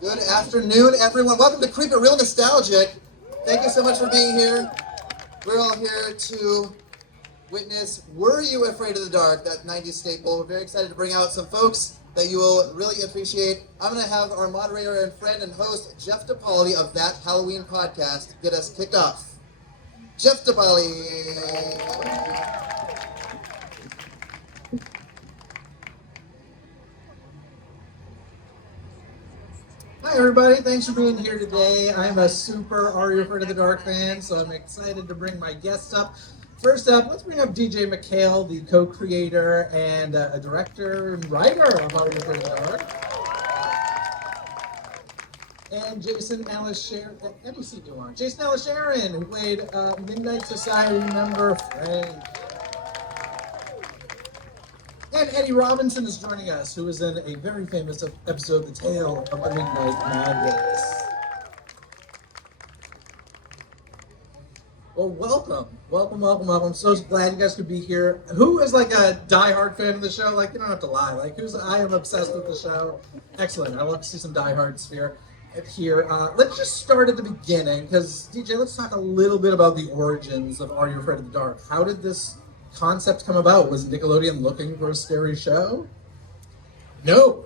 Good afternoon, everyone. Welcome to Creep It Real Nostalgic. Thank you so much for being here. We're all here to witness Were You Afraid of the Dark, that 90s staple. We're very excited to bring out some folks that you will really appreciate. I'm going to have our moderator and friend and host, Jeff DePaoli of That Halloween Podcast, get us kicked off. Jeff DePaoli. Hi everybody, thanks for being here today. I'm a super Are You Afraid of the Dark fan, so I'm excited to bring my guests up. First up, let's bring up DJ MacHale, the co-creator and a director and writer of Are You Afraid of the Dark. And Jason Alisharan, let me see you on. Jason Alisharan, who played Midnight Society member Frank. And Eddie Robinson is joining us, who is in a very famous episode, The Tale of the Midnight Madness. Well, welcome. I'm so glad you guys could be here. Who is like a diehard fan of the show? Like, you don't have to lie. Like, I am obsessed with the show. Excellent. I love to see some diehards here. Let's just start at the beginning, because DJ, let's talk a little bit about the origins of Are You Afraid of the Dark? How did this concept come about? Was Nickelodeon looking for a scary show? No,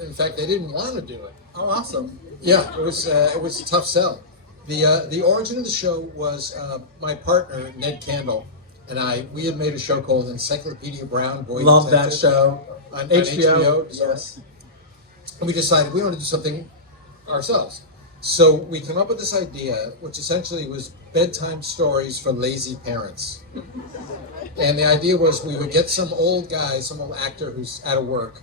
in fact, they didn't want to do it. Oh, awesome! Yeah, it was a tough sell. The origin of the show was my partner Ned Candle and we had made a show called Encyclopedia Brown Boy Love Detective that show on HBO. Yes, and we decided we wanted to do something ourselves. So we came up with this idea, which essentially was bedtime stories for lazy parents. And the idea was we would get some old guy, some old actor who's out of work,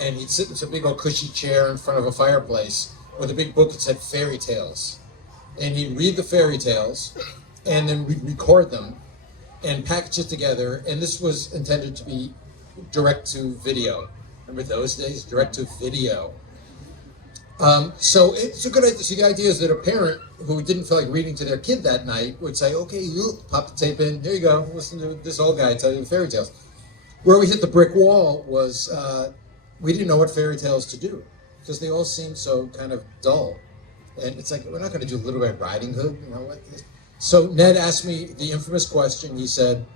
and he'd sit in some big old cushy chair in front of a fireplace with a big book that said fairy tales. And he'd read the fairy tales, and then we'd record them and package it together. And this was intended to be direct to video. Remember those days? Direct to video. So it's a good idea. So the idea is that a parent who didn't feel like reading to their kid that night would say, okay, pop the tape in, here you go, listen to this old guy tell you the fairy tales. Where we hit the brick wall was we didn't know what fairy tales to do, because they all seemed so kind of dull. And it's like, we're not going to do Little Red Riding Hood, you know what? So Ned asked me the infamous question. He said,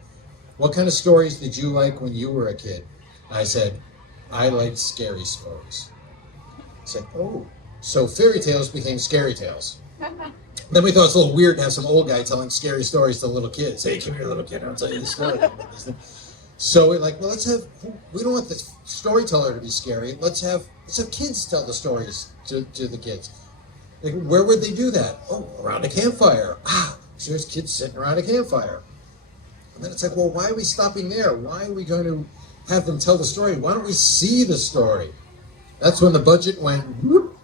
what kind of stories did you like when you were a kid? I said, I liked scary stories. It's like, oh, so fairy tales became scary tales. Then we thought it's a little weird to have some old guy telling scary stories to little kids. Hey, come here, little kid, I'll tell you the story. So we're like, well, we don't want the storyteller to be scary. Let's have kids tell the stories to the kids. Like, where would they do that? Oh, around a campfire. So there's kids sitting around a campfire. And then it's like, well, why are we stopping there? Why are we going to have them tell the story? Why don't we see the story? That's when the budget went whoop,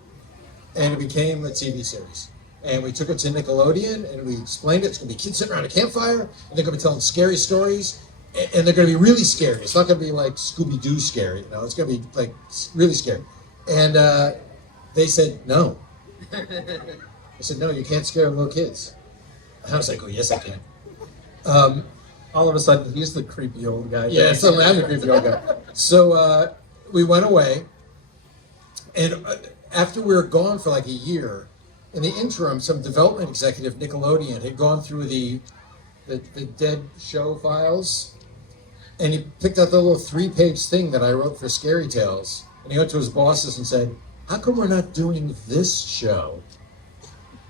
and it became a TV series. And we took it to Nickelodeon, and we explained it. It's going to be kids sitting around a campfire, and they're going to be telling scary stories, and they're going to be really scary. It's not going to be like Scooby-Doo scary. You know, it's going to be like really scary. And they said no. I said, no, you can't scare little kids. And I was like, oh, yes, I can. All of a sudden, he's the creepy old guy. Yeah, suddenly I'm the creepy old guy. So we went away. And after we were gone for like a year, in the interim, some development executive, Nickelodeon, had gone through the dead show files, and he picked out the little 3-page thing that I wrote for Scary Tales. And he went to his bosses and said, how come we're not doing this show?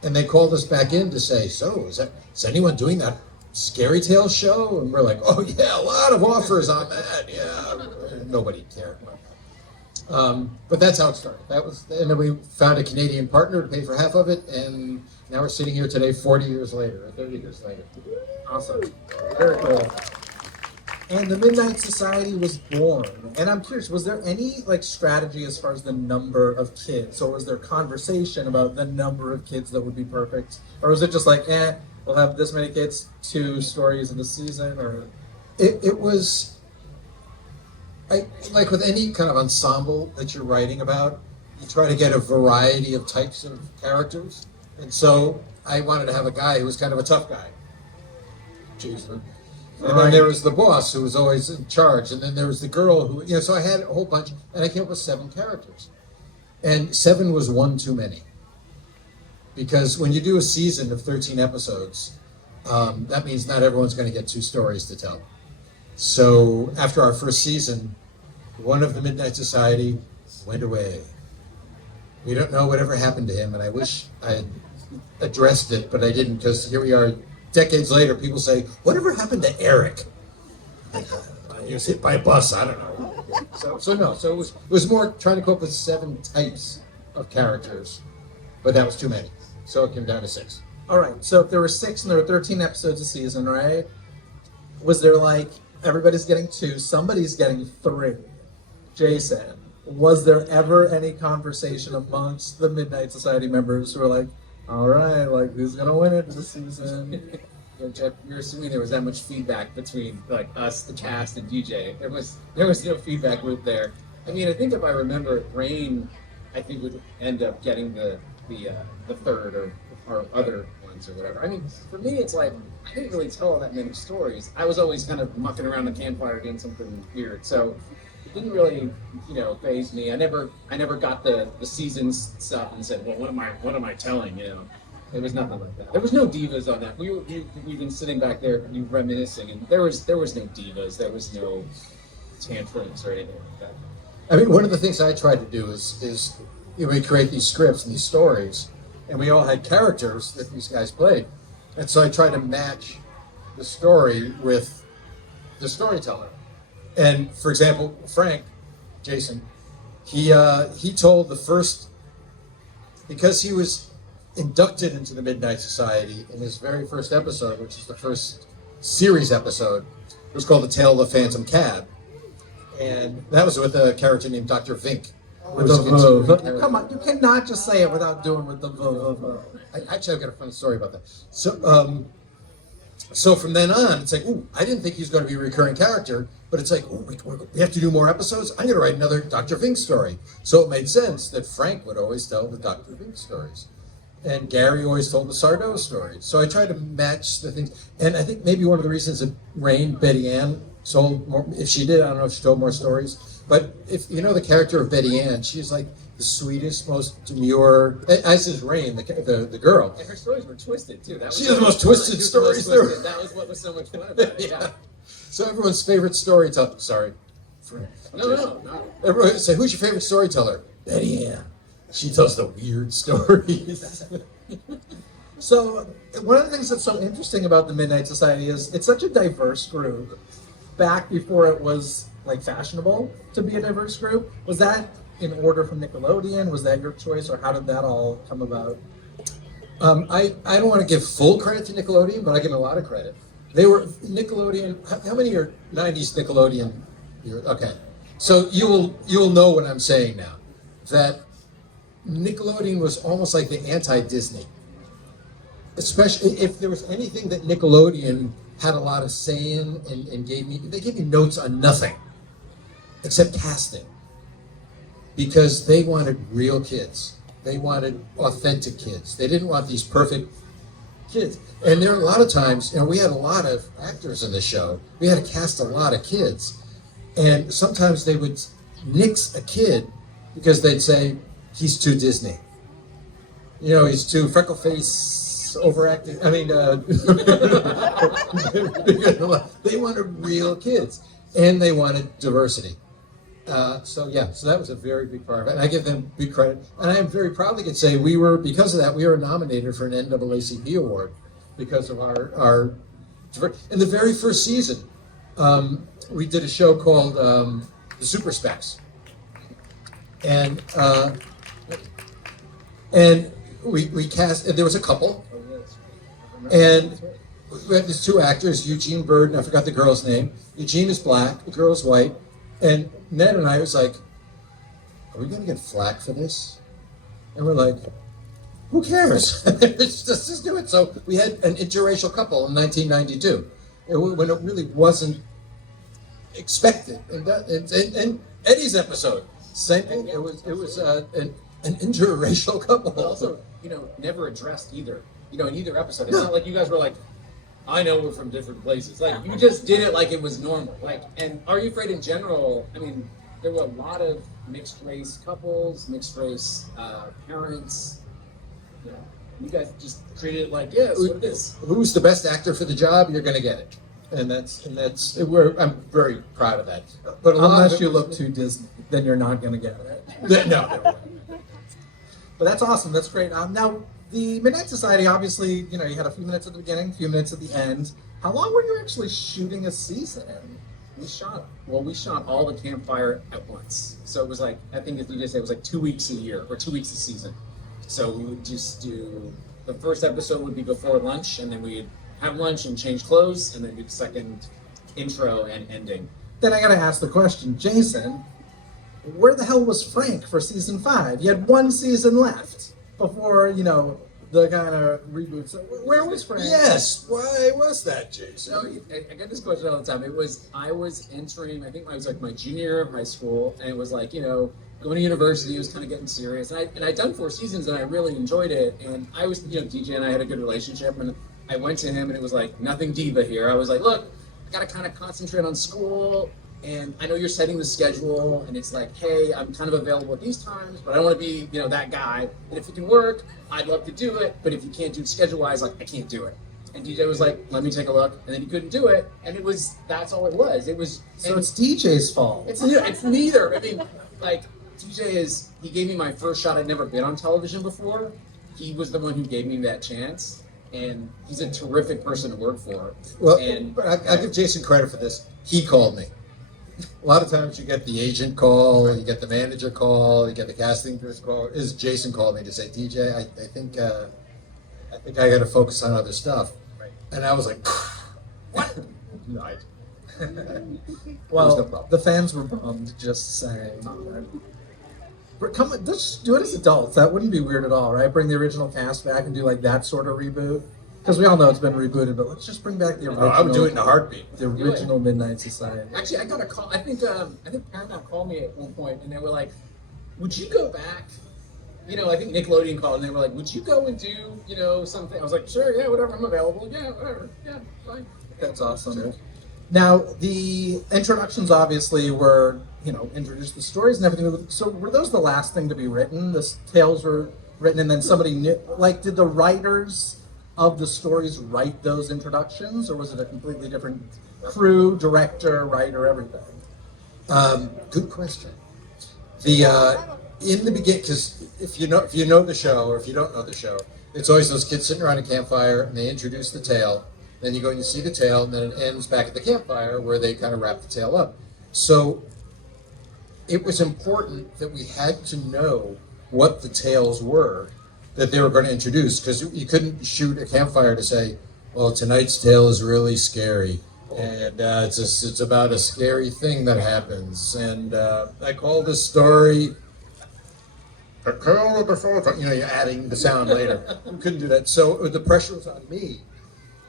And they called us back in to say, so is anyone doing that Scary Tales show? And we're like, oh yeah, a lot of offers on that. Yeah, nobody cared. But that's how it started. And then we found a Canadian partner to pay for half of it, and now we're sitting here today 40 years later, or 30 years later. Awesome. Very cool. And the Midnight Society was born. And I'm curious, was there any like strategy as far as the number of kids? Or was there conversation about the number of kids that would be perfect? Or was it just like, we'll have this many kids, 2 stories in the season? Or it was... like with any kind of ensemble that you're writing about, you try to get a variety of types of characters. And so I wanted to have a guy who was kind of a tough guy. Jeez. And then there was the boss who was always in charge. And then there was the girl who, so I had a whole bunch, and I came up with 7 characters. And 7 was one too many. Because when you do a season of 13 episodes, that means not everyone's going to get 2 stories to tell. So after our first season, one of the Midnight Society went away. We don't know whatever happened to him, and I wish I had addressed it, but I didn't, because here we are decades later, people say, whatever happened to Eric? He was hit by a bus, I don't know. So it was more trying to come up with 7 types of characters, but that was too many. So it came down to 6. All right, so if there were 6 and there were 13 episodes a season, right? Was there like, everybody's getting 2, somebody's getting 3? Jason, was there ever any conversation amongst the Midnight Society members who were like, all right, like, who's going to win it this season? Yeah, Jeff, you're assuming there was that much feedback between like us, the cast, and DJ. There was no feedback loop there. I mean, I think if I remember, Rain, I think would end up getting the third or other ones or whatever. I mean, for me, it's like I didn't really tell all that many stories. I was always kind of mucking around the campfire doing something weird, so it didn't really, faze me. I never got the seasons stuff and said, well, what am I telling? There was nothing like that. There was no divas on that. We've been sitting back there, reminiscing, and there was no divas. There was no tantrums or anything like that. I mean, one of the things I tried to do is we create these scripts and these stories, and we all had characters that these guys played. And so I tried to match the story with the storyteller. And for example, Frank, Jason, he told the first, because he was inducted into the Midnight Society in his very first episode, which is the first series episode. It was called The Tale of the Phantom Cab. And that was with a character named Dr. Vink. Come on, you cannot just say it without doing with the Actually, I've got a funny story about that. So from then on, it's like, ooh, I didn't think he was going to be a recurring character, but it's like, ooh, we have to do more episodes? I'm going to write another Dr. Vink story. So it made sense that Frank would always tell the Dr. Vink stories. And Gary always told the Sardo story. So I tried to match the things. And I think maybe one of the reasons that Betty Ann sold more, if she did, I don't know if she told more stories. But if you know the character of Betty Ann, she's like the sweetest, most demure, as is Rain, the girl. And her stories were twisted too. She has the most twisted stories there. That was what was so much fun about it. Yeah. So everyone's favorite storyteller, sorry. No. Everyone say, who's your favorite storyteller? Betty Ann. She tells the weird stories. So one of the things that's so interesting about the Midnight Society is it's such a diverse group. Back before it was like fashionable to be a diverse group, was that in order from Nickelodeon? Was that your choice, or how did that all come about? I don't want to give full credit to Nickelodeon, but I give a lot of credit. They were Nickelodeon. How many are '90s Nickelodeon? Okay, so you'll know what I'm saying now. That Nickelodeon was almost like the anti-Disney. Especially if there was anything that Nickelodeon had a lot of say in and gave me notes on nothing except casting. Because they wanted real kids. They wanted authentic kids. They didn't want these perfect kids. And there are a lot of times, we had a lot of actors in the show. We had to cast a lot of kids. And sometimes they would nix a kid because they'd say, he's too Disney. He's too freckle face, overacting. I mean, they wanted real kids, and they wanted diversity. So that was a very big part of it, and I give them big credit. And I am very proud to say because of that, we were nominated for an NAACP award because of our in the very first season. We did a show called The Super Specs, and we cast. And there was a couple, and we had these 2 actors, Eugene Bird, and I forgot the girl's name. Eugene is black, the girl is white, and Ned and I was like, "Are we going to get flack for this?" And we're like, "Who cares? Let's just do it." So we had an interracial couple in 1992, when it really wasn't expected. And Eddie's episode, same thing. It was an interracial couple. But also, never addressed either. In either episode, it's not like you guys were like, I know we're from different places. Like, you just did it like it was normal. Like, and Are You Afraid in general, I mean, there were a lot of mixed race couples, mixed race parents. You know, you guys just treated it like, yes, what it is. Who's the best actor for the job? You're going to get it, and I'm very proud of that. But Unless you look too Disney, then you're not going to get it. No. But that's awesome. That's great. Now, the Midnight Society, obviously, you had a few minutes at the beginning, a few minutes at the end. How long were you actually shooting a season in? We shot all the campfire at once. So it was like, I think as DJ said, it was like 2 weeks a year or 2 weeks a season. So we would just do, the first episode would be before lunch, and then we'd have lunch and change clothes, and then do the second intro and ending. Then I got to ask the question, Jason, where the hell was Frank for season 5? You had one season left before, the kind of reboots. Where was Frank? Yes. Why was that, Jason? No, I get this question all the time. I was entering, I think I was like my junior year of high school, and it was like, going to university, it was kind of getting serious. And I'd done 4 seasons, and I really enjoyed it. And I was, DJ and I had a good relationship, and I went to him, and it was like, nothing diva here. I was like, look, I got to kind of concentrate on school, and I know you're setting the schedule, and it's like, hey, I'm kind of available at these times, but I don't want to be, that guy. And if it can work, I'd love to do it, but if you can't do it schedule-wise, like, I can't do it. And DJ was like, let me take a look, and then he couldn't do it, and that's all it was. So it's DJ's fault. It's neither. I mean, like, DJ he gave me my first shot. I'd never been on television before. He was the one who gave me that chance, and he's a terrific person to work for. Well, but I give Jason credit for this. He called me. A lot of times you get the agent call, you get the manager call, you get the casting director call. Jason called me to say, DJ, I think I got to focus on other stuff. Right. And I was like, what? Right. Well, no the fans were bummed, just saying. Let's do it as adults. That wouldn't be weird at all, right? Bring the original cast back and do like that sort of reboot. Because we all know it's been rebooted, but let's just bring back the original. I would do it in a heartbeat. The original Midnight Society. Actually, I got a call. I think Paramount called me at one point, and they were like, would you go back? I think Nickelodeon called, and they were like, would you go and do, something? I was like, sure, yeah, whatever, I'm available. Yeah, whatever. Yeah, fine. That's awesome. Sure. Now, the introductions obviously were, introduced the stories and everything. So were those the last thing to be written? The tales were written and then somebody knew, like, did the writers of the stories write those introductions, or was it a completely different crew, director, writer, everything? Good question. In the beginning, because if you know the show, or if you don't know the show, it's always those kids sitting around a campfire and they introduce the tale. Then you go and you see the tale, and then it ends back at the campfire where they kind of wrap the tale up. So it was important that we had to know what the tales were that they were going to introduce, because you couldn't shoot a campfire to say, well, tonight's tale is really scary, and it's about a scary thing that happens, and I call this story The Tale of the Soul. You're adding the sound later. You couldn't do that, so the pressure was on me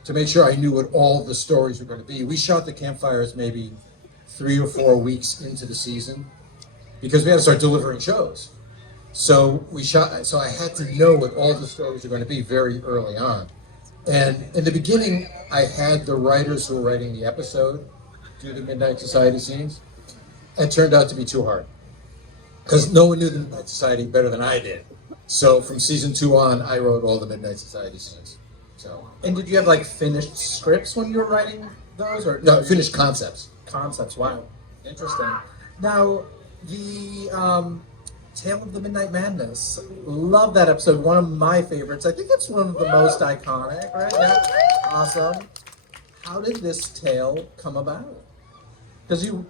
to make sure I knew what all the stories were going to be. We shot the campfires maybe 3 or 4 weeks into the season, because we had to start delivering shows. So I had to know what all the stories were going to be very early on. And in the beginning, I had the writers who were writing the episode do the Midnight Society scenes. It turned out to be too hard, because no one knew the Midnight Society better than I did. So from season 2 on, I wrote all the Midnight Society scenes. And did you have like finished scripts when you were writing those, or no, finished concepts? Concepts. Wow, interesting. Now, the Tale of the Midnight Madness. Love that episode. One of my favorites. I think it's one of the most iconic, right? Yeah. Awesome. How did this tale come about? Because you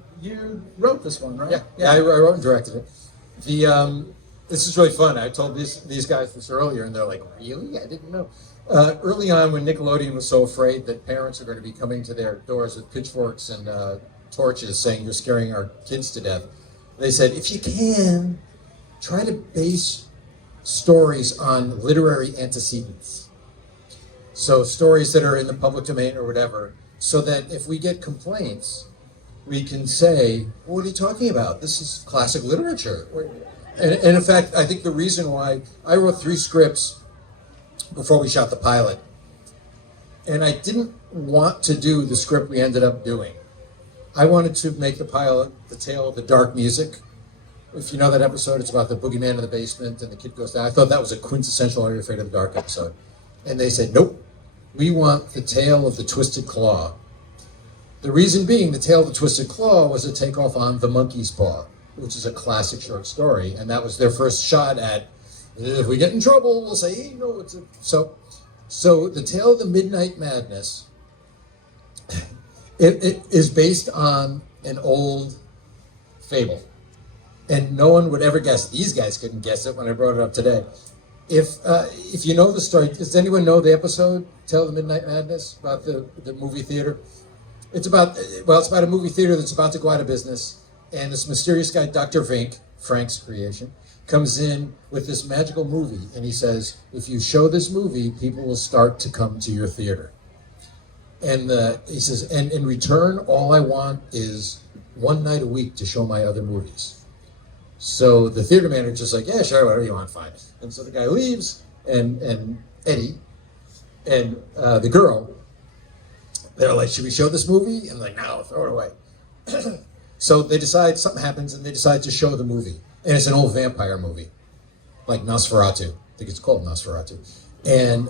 wrote this one, right? Yeah. I wrote and directed it. This is really fun. I told these guys this earlier, and they're like, really? I didn't know. Early on, when Nickelodeon was so afraid that parents are going to be coming to their doors with pitchforks and torches saying you're scaring our kids to death, they said, if you can, try to base stories on literary antecedents. So stories that are in the public domain or whatever, so that if we get complaints, we can say, well, what are you talking about? This is classic literature. And in fact, I think the reason why I wrote 3 scripts before we shot the pilot, and I didn't want to do the script we ended up doing. I wanted to make the pilot the tale of the dark music, If you know that episode, it's about the boogeyman in the basement and the kid goes down. I thought that was a quintessential Are You Afraid of the Dark episode. And they said, nope, we want the tale of the twisted claw. The reason being the tale of the twisted claw was a takeoff on The Monkey's Paw, which is a classic short story. And that was their first shot at, if we get in trouble, we'll say, hey, no, it's a... So the tale of the Midnight Madness, it is based on an old fable. And no one would ever guess. These guys couldn't guess it when I brought it up today. If you know the story, does anyone know the episode, Tale of the Midnight Madness, about the movie theater? It's about a movie theater that's about to go out of business, and this mysterious guy, Dr. Vink, Frank's creation, comes in with this magical movie, and he says, if you show this movie, people will start to come to your theater. And he says, and in return, all I want is one night a week to show my other movies. So the theater manager's like, yeah, sure, whatever you want, fine. And so the guy leaves, and Eddie and the girl, they're like, should we show this movie? And I'm like, no, throw it away. So they decide, something happens, and they decide to show the movie. And it's an old vampire movie, like Nosferatu. I think it's called Nosferatu. And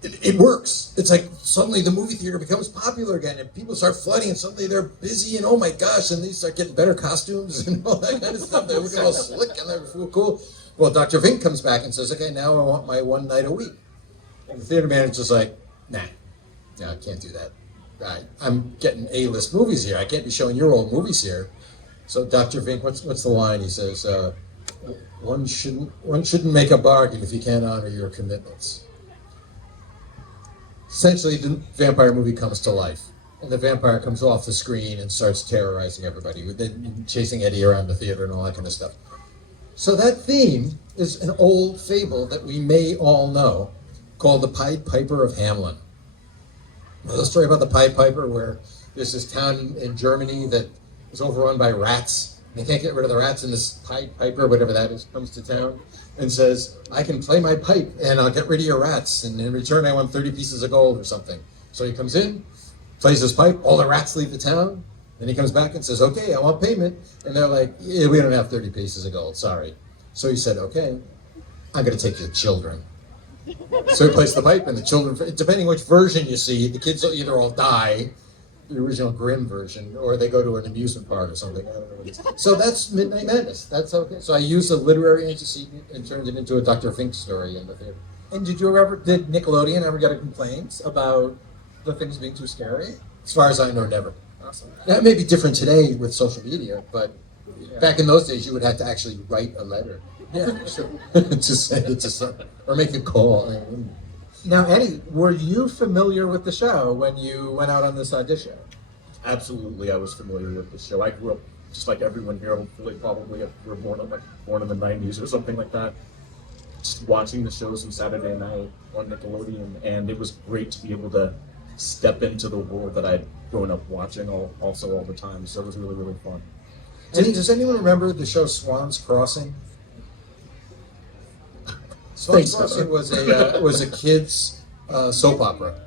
it works. It's like suddenly the movie theater becomes popular again, and people start flooding, and suddenly they're busy, and oh my gosh, and they start getting better costumes and all that kind of stuff. They're looking all slick and they feel cool. Well, Dr. Vink comes back and says, okay, now I want my one night a week. And the theater manager's like, nah, no, I can't do that. I'm getting A-list movies here. I can't be showing your old movies here. So Dr. Vink, what's the line? He says, one shouldn't make a bargain if you can't honor your commitments. Essentially, the vampire movie comes to life, and the vampire comes off the screen and starts terrorizing everybody, then chasing Eddie around the theater and all that kind of stuff. So that theme is an old fable that we may all know, called the Pied Piper of Hamelin. You know the story about the Pied Piper, where there's this town in Germany that is overrun by rats. They can't get rid of the rats, and this Pied Piper, whatever that is, comes to town and says, I can play my pipe and I'll get rid of your rats, and in return I want 30 pieces of gold or something. So he comes in, plays his pipe, all the rats leave the town, and he comes back and says, okay, I want payment. And they're like, yeah, we don't have 30 pieces of gold, sorry. So he said, okay, I'm gonna take your children. So he plays the pipe, and the children, depending which version you see, the kids will either all die, the original Grimm version, or they go to an amusement park or something. I don't know what it is. So that's Midnight Madness. That's okay. So I used a literary antecedent and turned it into a Dr. Fink story in the theater. And did Nickelodeon ever get a complaint about the things being too scary? As far as I know, never. Awesome. That may be different today with social media, but back in those days, you would have to actually write a letter. Yeah, sure. To send it to someone, or make a call. Now, Eddie, were you familiar with the show when you went out on this audition? Absolutely, I was familiar with the show. I grew up just like everyone here. Hopefully, probably if we were born in the '90s or something like that. Just watching the shows on Saturday night on Nickelodeon, and it was great to be able to step into the world that I'd grown up watching all the time. So it was really, really fun. Does anyone remember the show Swan's Crossing? Swan's Crossing was a kids soap opera,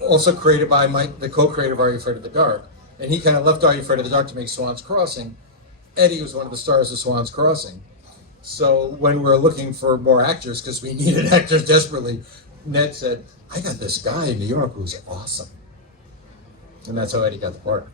also created by the co-creator of Are You Afraid of the Dark, and he kind of left Are You Afraid of the Dark to make Swan's Crossing. Eddie was one of the stars of Swan's Crossing. So when we were looking for more actors, because we needed actors desperately, Ned said, I got this guy in New York who's awesome. And that's how Eddie got the part.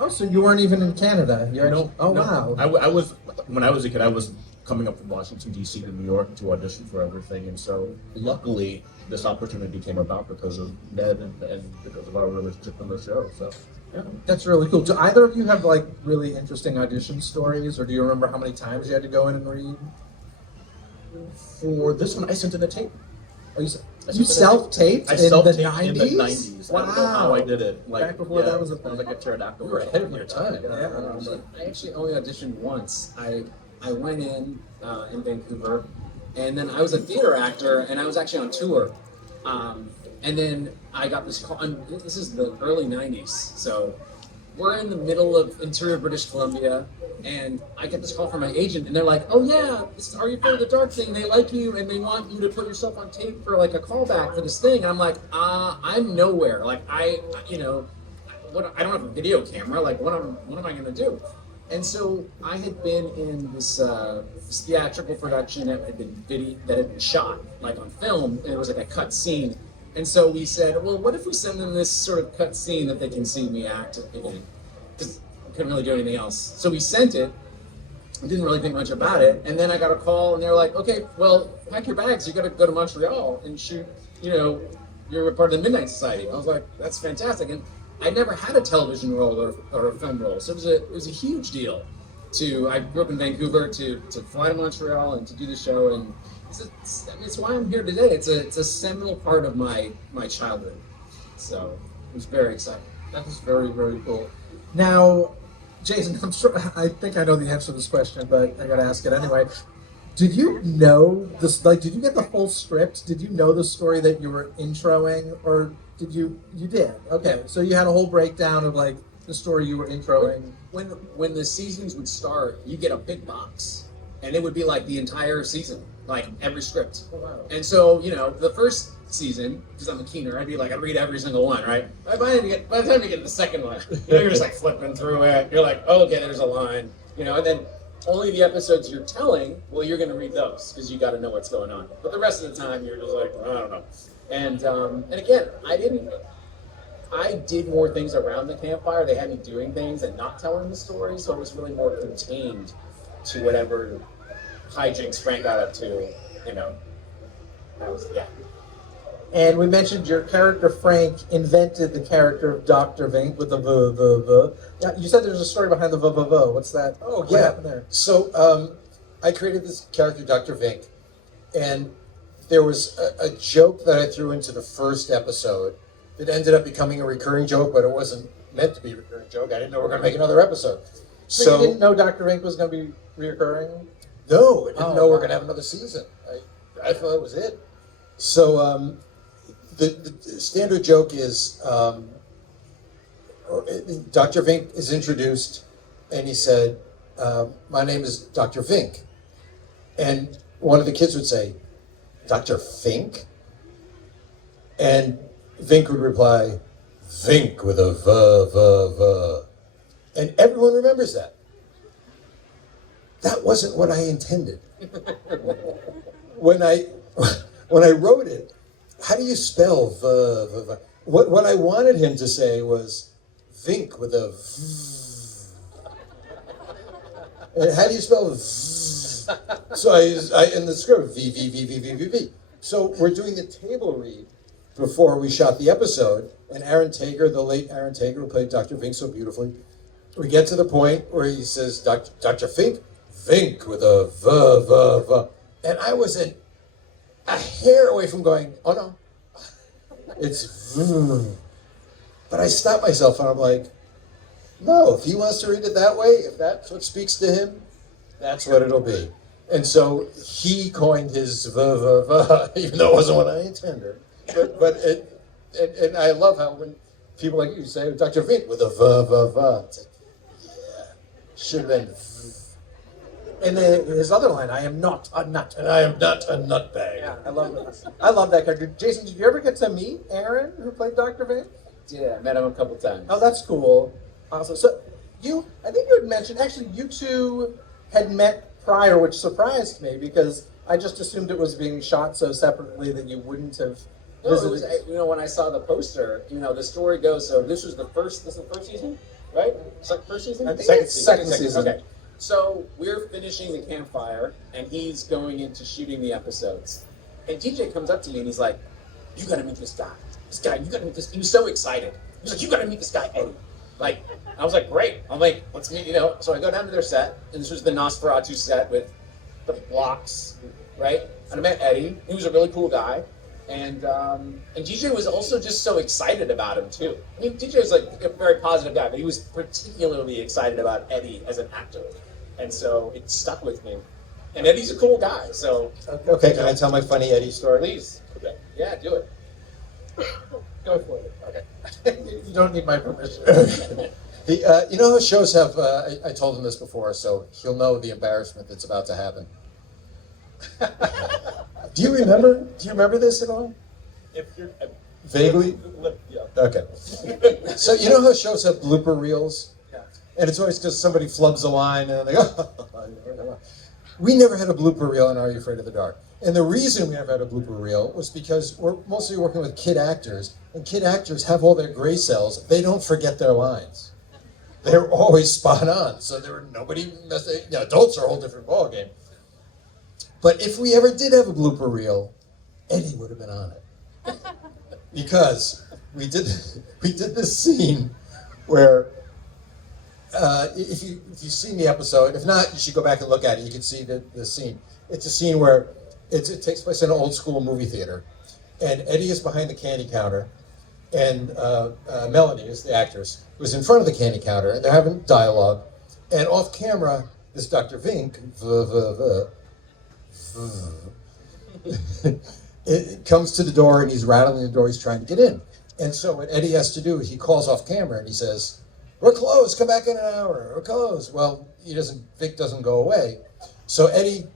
Oh, so you weren't even in Canada? No. Wow. I was, when I was a kid, I was coming up from Washington, D.C. to New York to audition for everything. And so luckily, this opportunity came about because of Ned and because of our relationship on the show. So, yeah. That's really cool. Do either of you have like really interesting audition stories, or do you remember how many times you had to go in and read? For this one, I sent in a tape. Oh, you self-taped I in the self-taped 90s? in the 90s. Wow. I don't know how I did it. Back before that was a I was like a pterodactyl. You were ahead of your time. I actually only auditioned once. I went in Vancouver, and then I was a theater actor, and I was actually on tour. And then I got this call, and this is the early 90s, so we're in the middle of interior British Columbia, and I get this call from my agent, and they're like, oh yeah, this is Are You Afraid of the Dark thing, they like you, and they want you to put yourself on tape for like a callback for this thing, and I'm like, I'm nowhere, like I don't have a video camera, like what am I gonna do? And so I had been in this theatrical production that had been shot like on film, and it was like a cut scene. And so we said, well, what if we send them this sort of cut scene that they can see me act in? Because I couldn't really do anything else. So we sent it. I didn't really think much about it. And then I got a call, and they were like, okay, well, pack your bags. You got to go to Montreal and shoot, you're a part of the Midnight Society. I was like, that's fantastic. And I never had a television role or a film role. So it was a huge deal. I grew up in Vancouver to fly to Montreal and to do the show. And it's why I'm here today. It's a seminal part of my childhood. So it was very exciting. That was very, very cool. Now, Jason, I think I know the answer to this question, but I gotta ask it anyway. Did you know this? Like, did you get the full script? Did you know the story that you were introing, or did you? You did. Okay, so you had a whole breakdown of like the story you were introing. When the seasons would start, you get a big box, and it would be like the entire season, like every script. Oh, wow. And so the first season, because I'm a keener, I'd read every single one, right? By the time you get to the second one, you're just like flipping through it. You're like, oh, okay, there's a line, and then only the episodes you're telling, well, you're going to read those because you got to know what's going on. But the rest of the time, you're just like, I don't know. And again, I did more things around the campfire. They had me doing things and not telling the story, so it was really more contained to whatever hijinks Frank got up to, That was, yeah. And we mentioned your character Frank invented the character of Dr. Vink with the v. Yeah, you said there's a story behind the v. What's that? Oh, what yeah. happened there? So I created this character, Dr. Vink, and there was a joke that I threw into the first episode that ended up becoming a recurring joke, but it wasn't meant to be a recurring joke. I didn't know we were going to make another episode. So you didn't know Dr. Vink was going to be reoccurring? No, I didn't know we were going to have another season. I thought it was it. So the standard joke is Dr. Vink is introduced, and he said, my name is Dr. Vink. And one of the kids would say, Dr. Fink? And Vink would reply, Vink with a v. And everyone remembers that. That wasn't what I intended. When I wrote it, how do you spell v? What I wanted him to say was Vink with a v. And how do you spell v? So I in the script, v. So we're doing the table read before we shot the episode, and Aaron Tager, the late Aaron Tager, who played Dr. Vink so beautifully, we get to the point where he says, Dr. Fink, Vink with a v. And I was a hair away from going, oh no, it's v. But I stopped myself and I'm like, no, if he wants to read it that way, if that's what speaks to him, that's what it'll be. And so he coined his v, even though it wasn't what I intended. But and I love how when people like you say, Dr. Vink with a v. It's like, yeah, should have been v. And then his other line, I am not a nut. And I am not a nutbag. Yeah, I love that. I love that character. Jason, did you ever get to meet Aaron, who played Dr. Vink? Yeah, I met him a couple times. Oh, that's cool. Awesome. So I think you had mentioned, actually, you two had met prior, which surprised me because I just assumed it was being shot so separately that you wouldn't have No, it was, visited. when I saw the poster, the story goes, so this is the first season, right? First season? I think it's second season. Okay. So we're finishing the campfire, and he's going into shooting the episodes. And DJ comes up to me, and he's like, you gotta meet this guy. You gotta meet this. He was so excited. He was like, you gotta meet this guy, Eddie. Like, I was like, great. I'm like, let's meet, So I go down to their set, and this was the Nosferatu set with the blocks, right? And I met Eddie. He was a really cool guy. And DJ was also just so excited about him, too. I mean, DJ was like a very positive guy, but he was particularly excited about Eddie as an actor. And so it stuck with me. And Eddie's a cool guy, so... Okay, can I tell my funny Eddie story? Please. Okay. Yeah, do it. Go for it. Okay. You don't need my permission. You know how shows have, I told him this before, so he'll know the embarrassment that's about to happen. Do you remember this at all? If you're Vaguely? yeah. Okay. So you know how shows have blooper reels? Yeah. And it's always because somebody flubs a line and they go, we never had a blooper reel in Are You Afraid of the Dark? And the reason we never had a blooper reel was because we're mostly working with kid actors, and kid actors have all their gray cells. They don't forget their lines. They're always spot on. So there were nobody, adults are a whole different ballgame. But if we ever did have a blooper reel, Eddie would have been on it. Because we did this scene where if you've seen the episode, if not, you should go back and look at it. You can see the scene. It's a scene where it takes place in an old school movie theater, and Eddie is behind the candy counter, and Melanie is the actress, who's in front of the candy counter, and they're having dialogue, and off camera, this Dr. Vink, it comes to the door, and he's rattling the door, he's trying to get in. And so what Eddie has to do is he calls off camera, and he says, "We're closed, come back in an hour, we're closed." Well, Vic doesn't go away. So Eddie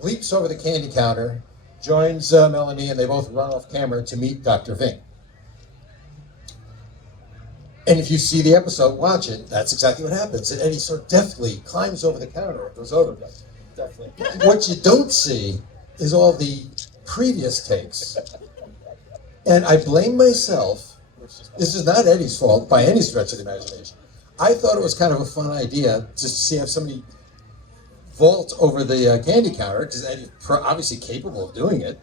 leaps over the candy counter, joins Melanie, and they both run off camera to meet Dr. Vink. And if you see the episode, watch it, that's exactly what happens. And Eddie sort of deftly climbs over the counter and goes over. Definitely. What you don't see is all the previous takes. And I blame myself. This is not Eddie's fault by any stretch of the imagination. I thought it was kind of a fun idea just to see if somebody vault over the candy counter, because Eddie's obviously capable of doing it.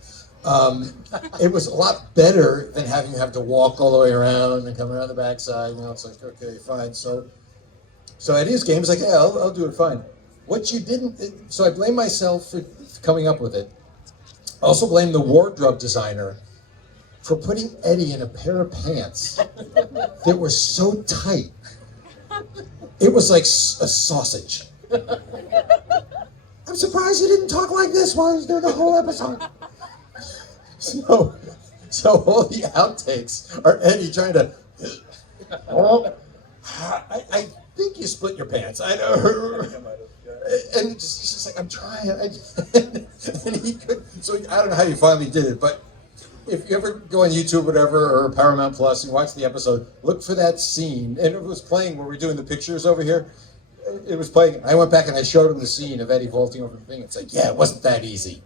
It was a lot better than having to have to walk all the way around and come around the backside. It's like, okay, fine. So Eddie's game is like, yeah, I'll do it fine. What you didn't, so I blame myself for coming up with it. I also blame the wardrobe designer for putting Eddie in a pair of pants that were so tight. It was like a sausage. I'm surprised he didn't talk like this while he was doing the whole episode. So all the outtakes are Eddie trying to, I think you split your pants. I know. And he's just like, I'm trying. And he could, so I don't know how you finally did it, but if you ever go on YouTube, whatever, or Paramount Plus and watch the episode, look for that scene. And it was playing where we're doing the pictures over here. It was playing. I went back and I showed him the scene of Eddie vaulting over the thing. It's like, yeah, it wasn't that easy.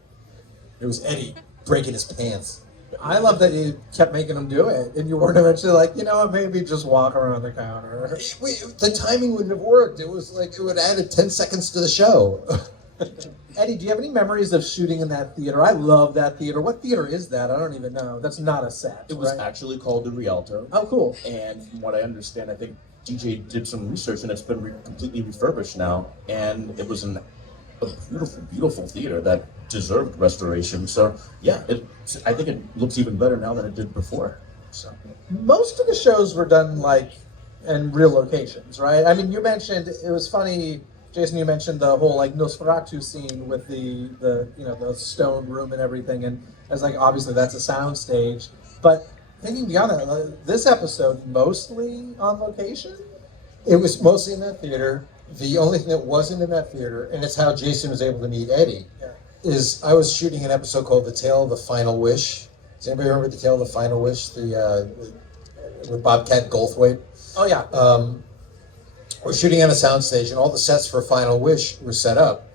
It was Eddie breaking his pants. I love that you kept making him do it, and you weren't eventually like, you know what, maybe just walk around the counter. The timing wouldn't have worked. It was like it would have added 10 seconds to the show. Eddie, do you have any memories of shooting in that theater? I love that theater. What theater is that? I don't even know. That's not a set. It was right? actually called the Rialto. Oh, cool. And from what I understand, I think DJ did some research and it's been completely refurbished now. And it was a beautiful, beautiful theater that deserved restoration. So yeah, I think it looks even better now than it did before. So most of the shows were done like in real locations, right? I mean, you mentioned, it was funny, Jason, you mentioned the whole like Nosferatu scene with the stone room and everything, and I was like, obviously that's a sound stage. But thinking beyond that, this episode mostly on location? It was mostly in that theater. The only thing that wasn't in that theater, and it's how Jason was able to meet Eddie, is I was shooting an episode called The Tale of the Final Wish. Does anybody remember The Tale of the Final Wish? With Bobcat Goldthwait? Oh yeah. We're shooting on a soundstage, and all the sets for Final Wish were set up.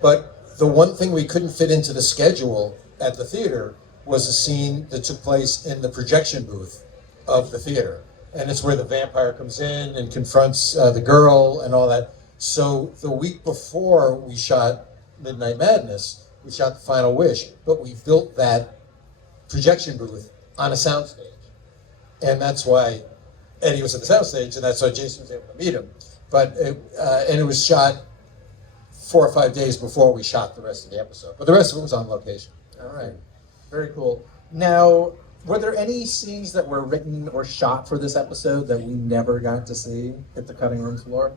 But the one thing we couldn't fit into the schedule at the theater was a scene that took place in the projection booth of the theater. And it's where the vampire comes in and confronts the girl and all that. So the week before we shot Midnight Madness, we shot The Final Wish, but we built that projection booth on a soundstage. And that's why Eddie was at the soundstage, and that's why Jason was able to meet him. But it was shot 4 or 5 days before we shot the rest of the episode. But the rest of it was on location. All right. Very cool. Now, were there any scenes that were written or shot for this episode that we never got to see hit the cutting room floor?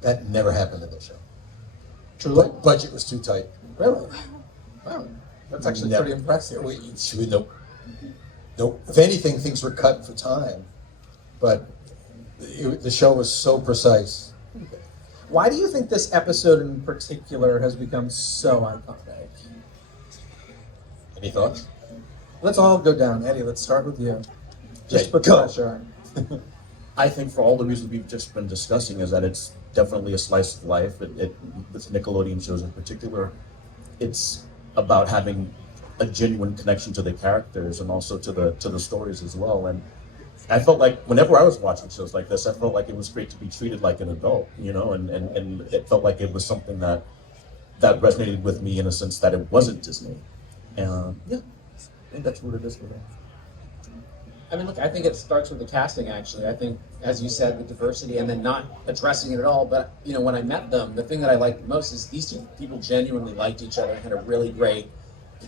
That never happened in the show. Truly? Budget was too tight. Really? Wow. That's actually pretty impressive. No, if anything, things were cut for time. But the show was so precise. Why do you think this episode in particular has become so iconic? Any thoughts? Let's all go down. Eddie, let's start with you. Just Yeah, put go. pressure on. I think for all the reasons we've just been discussing is that it's definitely a slice of life. This Nickelodeon shows in particular, it's about having a genuine connection to the characters and also to the stories as well. And I felt like whenever I was watching shows like this, I felt like it was great to be treated like an adult, you know, and it felt like it was something that resonated with me in a sense that it wasn't Disney. And yeah, I think that's what it is for me. I mean, look, I think it starts with the casting, actually. I think, as you said, the diversity and then not addressing it at all. But, you know, when I met them, the thing that I liked most is these two people genuinely liked each other and had a really great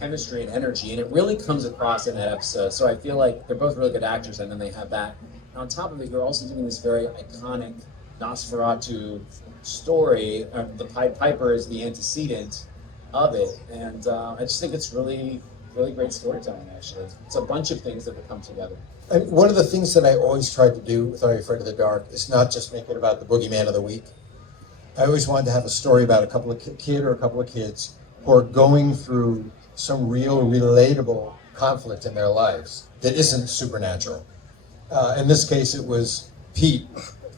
chemistry and energy. And it really comes across in that episode. So I feel like they're both really good actors, and then they have that. And on top of it, you're also doing this very iconic Nosferatu story. The Pied Piper is the antecedent of it. And I just think it's really great storytelling, actually. It's a bunch of things that will come together. And one of the things that I always tried to do with Are You Afraid of the Dark is not just make it about the boogeyman of the week. I always wanted to have a story about a couple of kid or a couple of kids who are going through some real relatable conflict in their lives that isn't supernatural. In this case, it was Pete,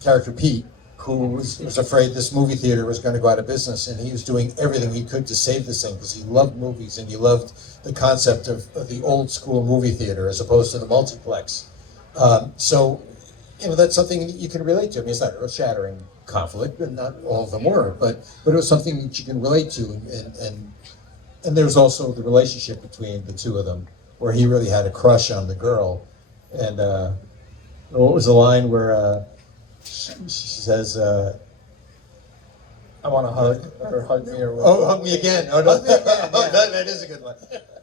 character Pete, who was afraid this movie theater was going to go out of business, and he was doing everything he could to save this thing because he loved movies and he loved the concept of the old school movie theater as opposed to the multiplex. So, you know, that's something you can relate to. I mean, it's not a shattering conflict, and not all of them were, but it was something that you can relate to, and there's also the relationship between the two of them, where he really had a crush on the girl, and what was the line where she says, I want to hug or hug me or "Oh, hug me again." Oh, no, that is a good line.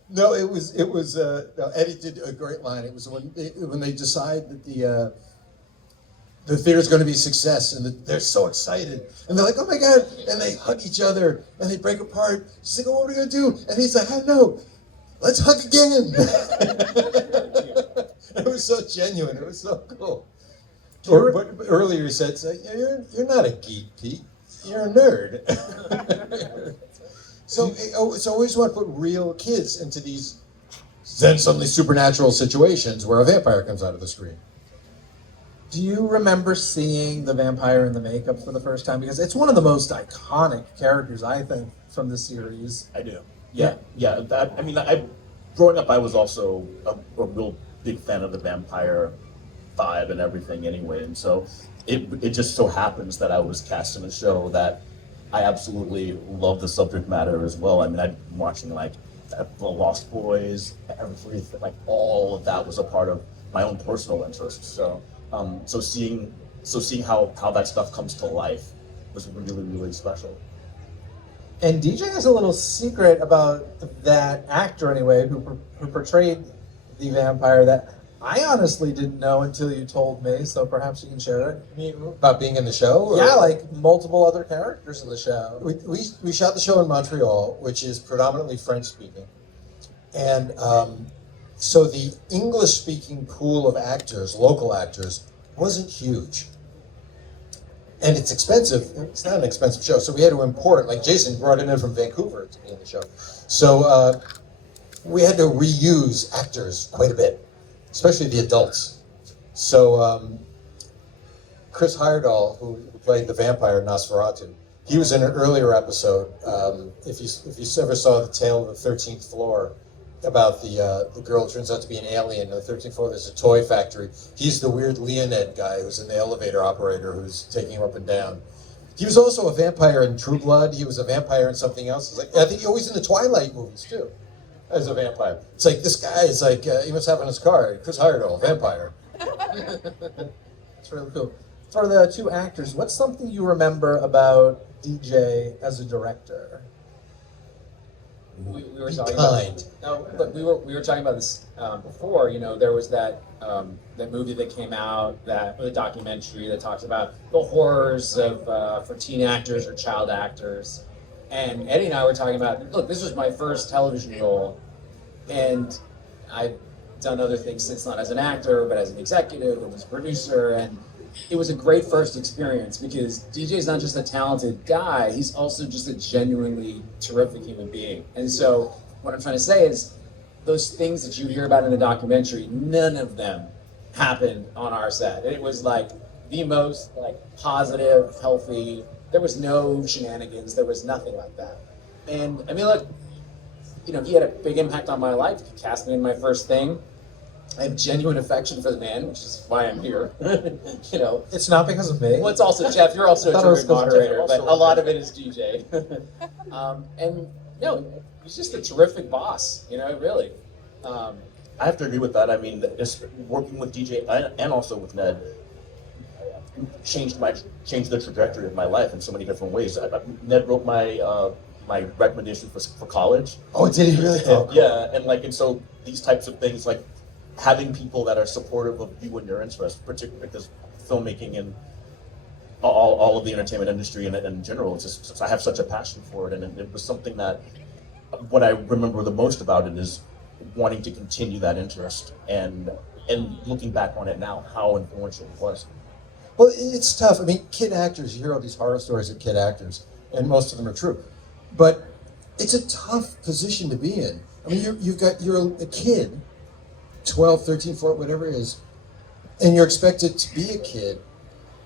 No, it was. No, Eddie did a great line. It was when they decide that the theater's going to be a success, and they're so excited, and they're like, "Oh my God!" and they hug each other, and they break apart. She's like, "Oh, what are we going to do?" And he's like, "I don't know. Let's hug again." It was so genuine. It was so cool. But earlier he said, "You're not a geek, Pete. You're a nerd." So it's always want to put real kids into these then suddenly supernatural situations where a vampire comes out of the screen. Do you remember seeing the vampire in the makeup for the first time? Because it's one of the most iconic characters, I think, from the series. I do. Yeah. Growing up, I was also a real big fan of the vampire vibe and everything anyway, and so it just so happens that I was cast in a show that I absolutely love the subject matter as well. I mean, I've been watching like The Lost Boys, everything, like all of that was a part of my own personal interest. So seeing how that stuff comes to life was really special. And DJ has a little secret about that actor, anyway, who portrayed the vampire that I honestly didn't know until you told me, so perhaps you can share it. You mean about being in the show? Or? Yeah, like multiple other characters in the show. We shot the show in Montreal, which is predominantly French-speaking. And so the English-speaking pool of actors, local actors, wasn't huge. And it's expensive. It's not an expensive show, so we had to import. Like Jason brought it in from Vancouver to be in the show. So we had to reuse actors quite a bit, especially the adults. So Chris Heyerdahl, who played the vampire Nosferatu, he was in an earlier episode. If you ever saw The Tale of the 13th Floor, about the girl who turns out to be an alien. On the 13th floor, there's a toy factory. He's the weird Leonid guy who's an elevator operator who's taking him up and down. He was also a vampire in True Blood. He was a vampire in something else. I think he always in the Twilight movies too, as a vampire. It's like this guy is like he must have on his car Chris Heyerdahl, vampire. It's really cool. For the two actors, what's something you remember about DJ as a director? We were talking kind. Look, we were talking about this before. You know, there was that movie that came out, the documentary that talks about the horrors of for teen actors or child actors. And Eddie and I were talking about, look, this was my first television role, and I've done other things since, not as an actor, but as an executive and as a producer, and it was a great first experience because DJ's not just a talented guy, he's also just a genuinely terrific human being. And so what I'm trying to say is those things that you hear about in the documentary, none of them happened on our set. It was like the most like positive, healthy. There was no shenanigans. There was nothing like that. And I mean, look, he had a big impact on my life. He cast me in my first thing. I have genuine affection for the man, which is why I'm here. It's not because of me. Well, it's also Jeff. You're also a Thought it was terrific because of Jeff moderator, but also. a lot of it is DJ. And he's just a terrific boss. Really. I have to agree with that. I mean, just working with DJ and also with Ned changed the trajectory of my life in so many different ways. Ned wrote my recommendation for college. Oh, did he really? Oh, cool. Yeah, and so these types of things, like having people that are supportive of you and your interests, particularly because filmmaking and all of the entertainment industry in general, it's just I have such a passion for it, and it was something that what I remember the most about it is wanting to continue that interest and looking back on it now, how influential it was. Well, it's tough. I mean, kid actors, you hear all these horror stories of kid actors, and most of them are true. But it's a tough position to be in. I mean, you're a kid, 12, 13, 14, whatever it is, and you're expected to be a kid.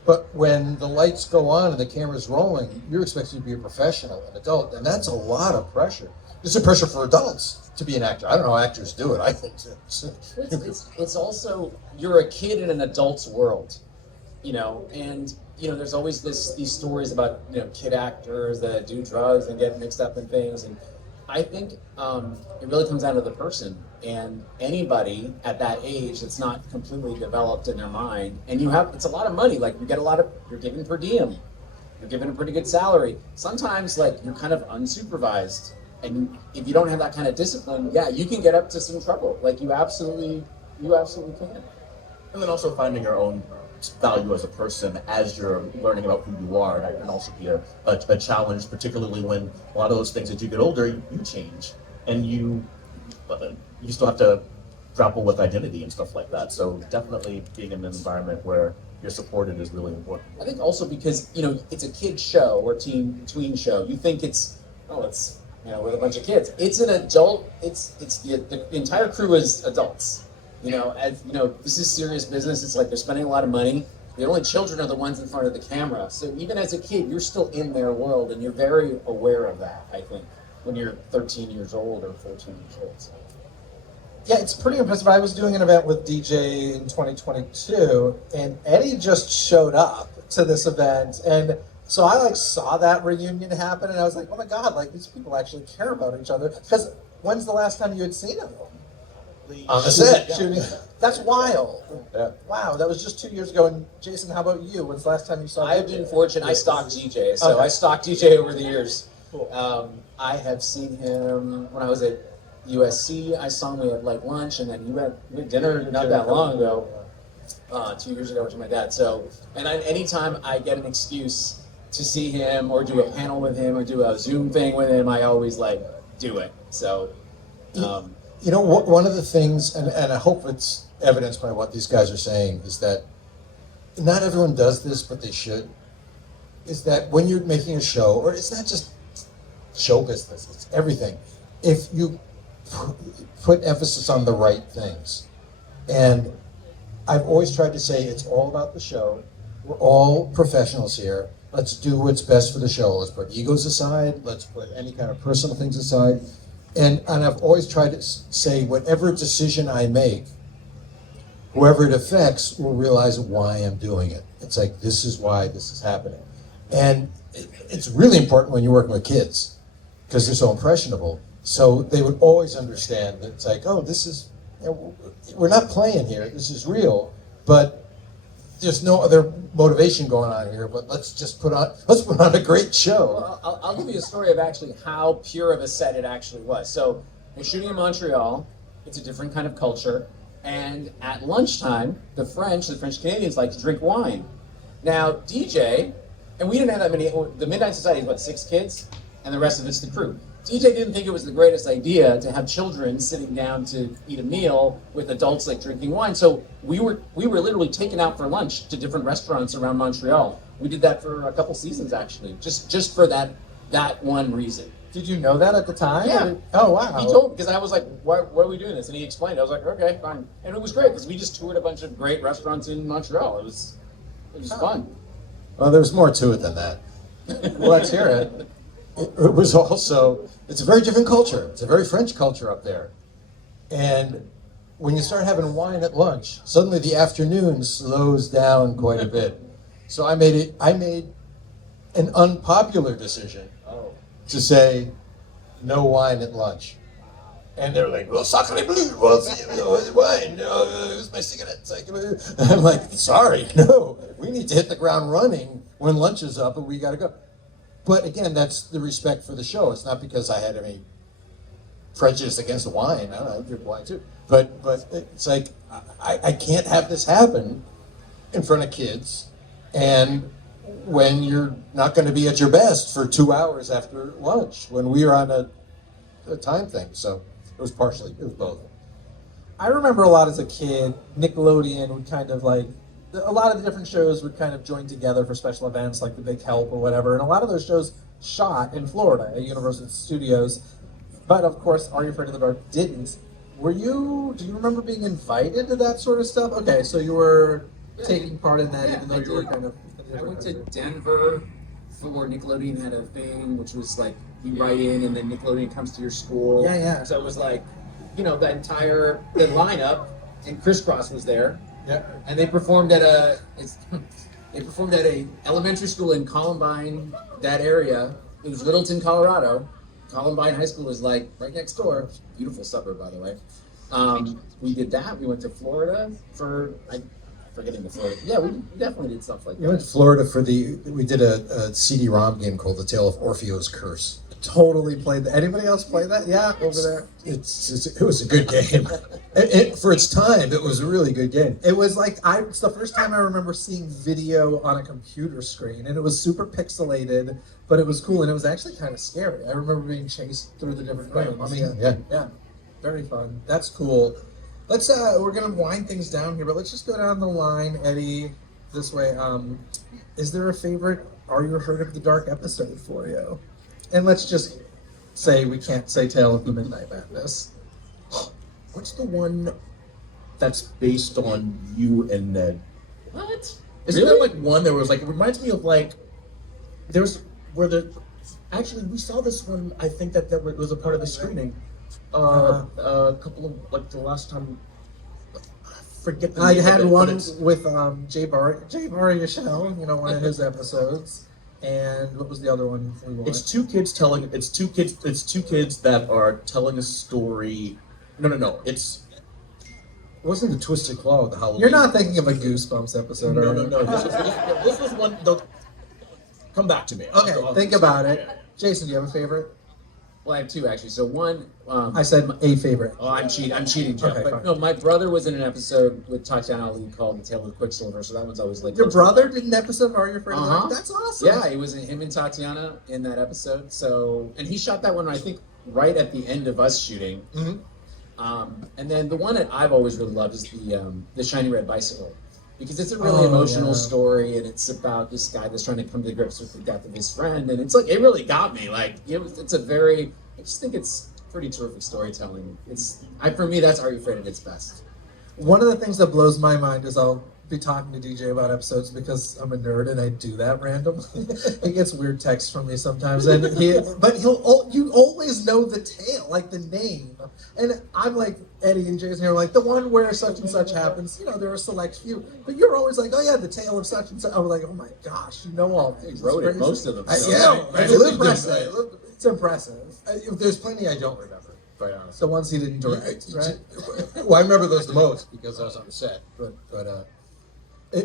But when the lights go on and the camera's rolling, you're expected to be a professional, an adult, and that's a lot of pressure. It's a pressure for adults to be an actor. I don't know how actors do it. I think It's also, you're a kid in an adult's world, and there's always these stories about kid actors that do drugs and get mixed up in things, and I think it really comes down to the person. And anybody at that age that's not completely developed in their mind, and it's a lot of money. Like you're given per diem, you're given a pretty good salary. Sometimes you're kind of unsupervised. And if you don't have that kind of discipline, you can get up to some trouble. You absolutely can. And then also finding your own value as a person as you're learning about who you are. That can also be a challenge, particularly when a lot of those things, as you get older, you change. And you still have to grapple with identity and stuff like that. So definitely being in an environment where you're supported is really important. I think also because, it's a kid's show or tween show. You think it's with a bunch of kids. It's an adult. It's the entire crew is adults. This is serious business. It's like they're spending a lot of money. The only children are the ones in front of the camera. So even as a kid, you're still in their world, and you're very aware of that. I think when you're 13 years old or 14 years old. So. Yeah, it's pretty impressive. I was doing an event with DJ in 2022, and Eddie just showed up to this event, and so I saw that reunion happen, and I was like, oh my God, these people actually care about each other. Because when's the last time you had seen them? On the set. Shooting. That's wild. Yeah. Wow, that was just 2 years ago. And Jason, how about you? When's the last time you saw I've DJ? been fortunate. I stalked DJ, so Okay. I stalked DJ over the years. Cool. I have seen him when I was at USC. I saw him. We had lunch, and then we had dinner not that long ago, 2 years ago with my dad. So, and anytime I get an excuse to see him or do a panel with him or do a Zoom thing with him, I always do it. So. One of the things, and I hope it's evidenced by what these guys are saying, is that not everyone does this, but they should, is that when you're making a show, or it's not just show business, it's everything, if you put emphasis on the right things. And I've always tried to say it's all about the show. We're all professionals here. Let's do what's best for the show. Let's put egos aside. Let's put any kind of personal things aside. And I've always tried to say whatever decision I make, whoever it affects will realize why I'm doing it. It's this is why this is happening. And it's really important when you're working with kids because they're so impressionable. So they would always understand that it's this is, we're not playing here. This is real, but there's no other motivation going on here, but let's put on a great show. Well, I'll give you a story of actually how pure of a set it actually was. So we're shooting in Montreal. It's a different kind of culture. And at lunchtime, the French Canadians like to drink wine. Now, DJ, and we didn't have that many, the Midnight Society is 6 kids, and the rest of it's the crew. DJ didn't think it was the greatest idea to have children sitting down to eat a meal with adults drinking wine. So we were literally taken out for lunch to different restaurants around Montreal. We did that for a couple seasons actually, just for that one reason. Did you know that at the time? Yeah. Oh, wow. He told me, because I was like, why are we doing this? And he explained. I was like, okay, fine. And it was great because we just toured a bunch of great restaurants in Montreal. It was It was fun. Well, there's more to it than that. Well, let's hear it. It was also, it's a very different culture. It's a very French culture up there. And when you start having wine at lunch, suddenly the afternoon slows down quite a bit. So I made an unpopular decision to say no wine at lunch. And they're like, well, sacre bleu, well, wine, who's my cigarette? I'm like, sorry, no, we need to hit the ground running when lunch is up and we gotta go. But again, that's the respect for the show. It's not because I had any prejudice against wine. I drink wine too. But it's like, I can't have this happen in front of kids and when you're not going to be at your best for 2 hours after lunch when we were on a time thing. So it was both. I remember a lot as a kid, Nickelodeon would kind of like, a lot of the different shows would kind of join together for special events like The Big Help or whatever, and a lot of those shows shot in Florida at Universal Studios, but of course Are You Afraid of the Dark didn't. Do you remember being invited to that sort of stuff? Okay, so you were taking part in that even though you were kind of... I went to Denver for Nickelodeon had a thing, which was like you write in and then Nickelodeon comes to your school. Yeah. So it was like, the lineup, and Crisscross was there. Yeah. And they performed at a elementary school in Columbine, that area. It was Littleton, Colorado. Columbine High School is like right next door. Beautiful suburb, by the way. We did that. We went to Florida forgetting the Florida. Yeah, we definitely did stuff like that. We went to Florida we did a CD-ROM game called The Tale of Orpheo's Curse. Totally played that. Anybody else play that? Yeah, over there. It was a good game. For its time, it was a really good game. It was like, it's the first time I remember seeing video on a computer screen, and it was super pixelated, but it was cool, and it was actually kind of scary. I remember being chased through the different rooms. Yeah, very fun. That's cool. Let's, we're gonna wind things down here, but let's just go down the line, Eddie, this way. Is there a favorite Are You Afraid of the Dark episode for you? And let's just say we can't say Tale of the Midnight Madness. What's the one that's based on you and Ned? What? Isn't there like one that was like, it reminds me of like, actually we saw this one, I think that was a part of the screening. A couple of, like the last time, I forget the I name had of it, one but it's- with Jay Baruchel, one of his episodes. And what was the other one we watched? It's two kids that are telling a story. No. It wasn't the Twisted Claw of the Halloween. You're not thinking of a Goosebumps episode, are you? No. This was one. Come back to me. Okay, think about it. Jason, do you have a favorite? Well, I have two actually. So one, I said a favorite. oh, I'm cheating, Jeff. Okay, But fine. no, my brother was in an episode with Tatiana Ali called The Tale of Quicksilver. So that one's always like Your brother did an episode of Are You Afraid of the Uh-huh. Dark? That's awesome. Yeah, it was him and Tatiana in that episode. So, and he shot that one, I think, right at the end of us shooting. Mhm. And then the one that I've always really loved is the Shiny Red Bicycle, because it's a really emotional story, and it's about this guy that's trying to come to grips with the death of his friend, and it's like it really got me. Like I just think it's pretty terrific storytelling. For me, that's Are You Afraid of Its best. One of the things that blows my mind is I'll be talking to DJ about episodes because I'm a nerd and I do that randomly. He gets weird texts from me sometimes, and you always know the tale, like the name, and I'm like Eddie and Jason here, like the one where such and such happens. There are a select few, but you're always like, oh yeah, the tale of such and such. I'm like, oh my gosh, you know all these. He wrote it, most of them. I so- know. I It's lived them. impressive. It's impressive. There's plenty I don't remember, quite honestly. The ones he didn't direct, right? Well, I remember those the most because I was on the set.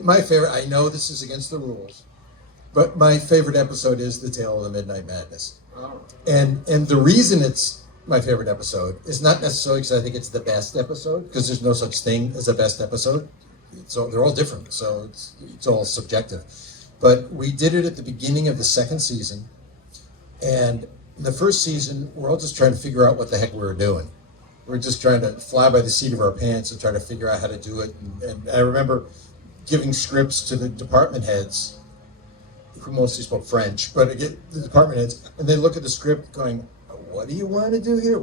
My favorite, I know this is against the rules, but my favorite episode is The Tale of the Midnight Madness. Oh. And the reason it's my favorite episode is not necessarily because I think it's the best episode, because there's no such thing as a best episode. They're all different, so it's all subjective. But we did it at the beginning of the second season, and in the first season, we're all just trying to figure out what the heck we were doing. We're just trying to fly by the seat of our pants and try to figure out how to do it. And I remember giving scripts to the department heads, who mostly spoke French, but again, the department heads, and they look at the script going, what do you want to do here?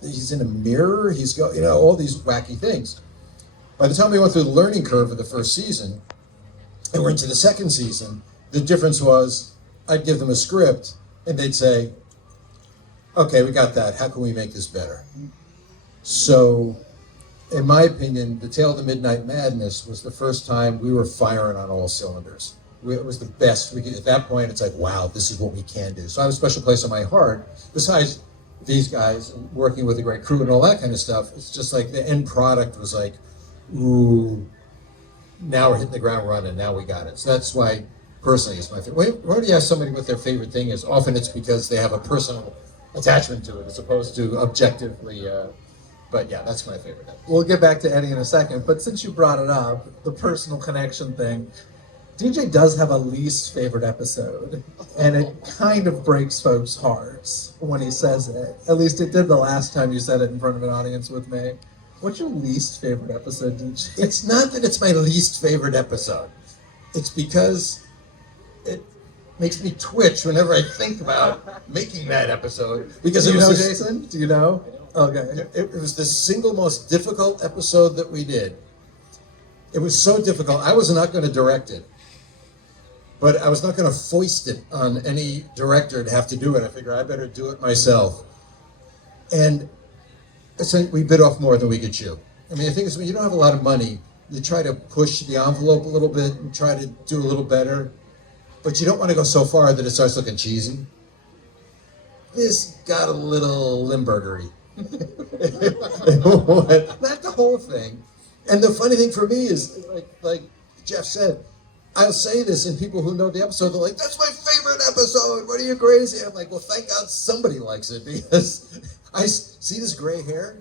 He's in a mirror, he's got, all these wacky things. By the time we went through the learning curve of the first season, And we're into the second season. The difference was I'd give them a script and they'd say, okay, we got that. How can we make this better? So, in my opinion, The Tale of the Midnight Madness was the first time we were firing on all cylinders. It was the best. At that point, it's like, wow, this is what we can do. So I have a special place in my heart. Besides these guys, working with a great crew and all that kind of stuff, it's just like the end product was like, ooh, now we're hitting the ground running, now we got it. So that's why, personally, it's my favorite. Whenever you ask somebody what their favorite thing is, often it's because they have a personal attachment to it as opposed to objectively, but yeah, that's my favorite. We'll get back to Eddie in a second, but since you brought it up, the personal connection thing, DJ does have a least favorite episode, and it kind of breaks folks' hearts when he says it. At least it did the last time you said it in front of an audience with me. What's your least favorite episode, DJ? It's not that it's my least favorite episode. It's because it makes me twitch whenever I think about making that episode. Because Do it you was know, this- Jason? Do you know? Okay. It was the single most difficult episode that we did. It was so difficult. I was not going to direct it, but I was not going to foist it on any director to have to do it. I figured I better do it myself. And so we bit off more than we could chew. I mean, the thing is, when you don't have a lot of money, you try to push the envelope a little bit and try to do a little better, but you don't want to go so far that it starts looking cheesy. This got a little Limburgery. Not the whole thing. And the funny thing for me is, like Jeff said, I'll say this, and people who know the episode, they're like, that's my favorite episode. What are you crazy? I'm like, well, thank God somebody likes it, because I see this gray hair.